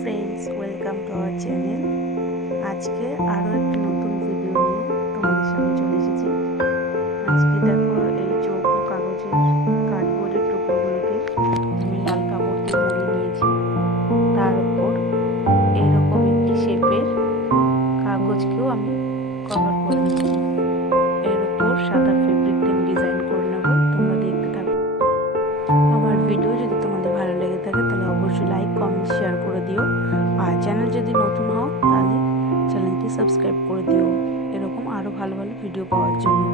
Friends welcome to our channel আজকে আরও একটি নতুন ভিডিও নিয়ে তোমাদের সামনে চলে এসেছি। আজকে দেখো এই চৌকো কাগজের কার্ডবোর্ডের টুকরোগুলোকে আমি লাল কাপড় মুড়িয়ে নিয়েছি। তার উপর এইরকম একটি শেপের কাগজকেও আমি কভার করে এর উপর সাদা ফেব্রিক দিয়ে ডিজাইন করে নেব। তোমরা দেখতে থাকো। আমার ভিডিও যদি তোমাদের ভালো লেগে থাকে, তাহলে অবশ্যই লাইক কমেন্ট শেয়ার করে। দিও। আর চ্যানেল যদি নতুন হও, তাহলে চ্যানেলটি সাবস্ক্রাইব করে দিও। এরকম আরও ভালো ভালো ভিডিও পাওয়ার জন্য।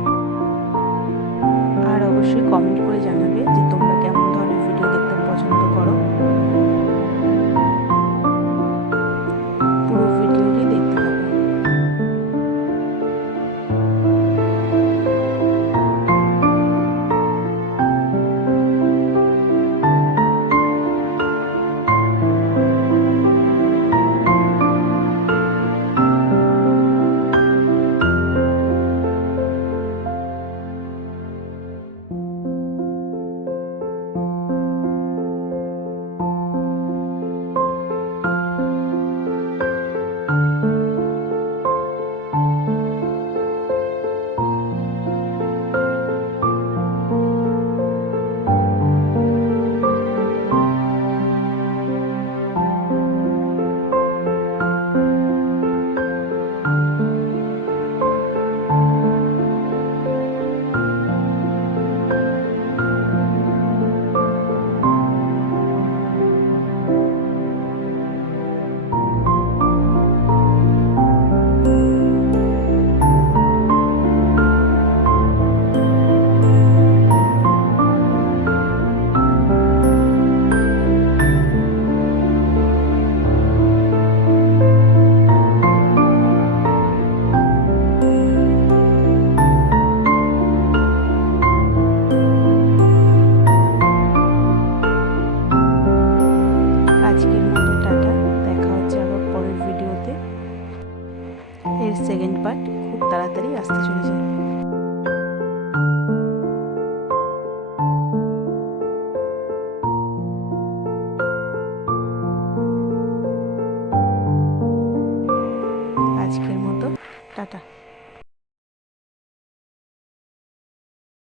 আর অবশ্যই কমেন্ট করে জানাবে এর সেকেন্ড পার্ট খুব তাড়াতাড়ি আসতে চলেছে। আজকের মতো টাটা।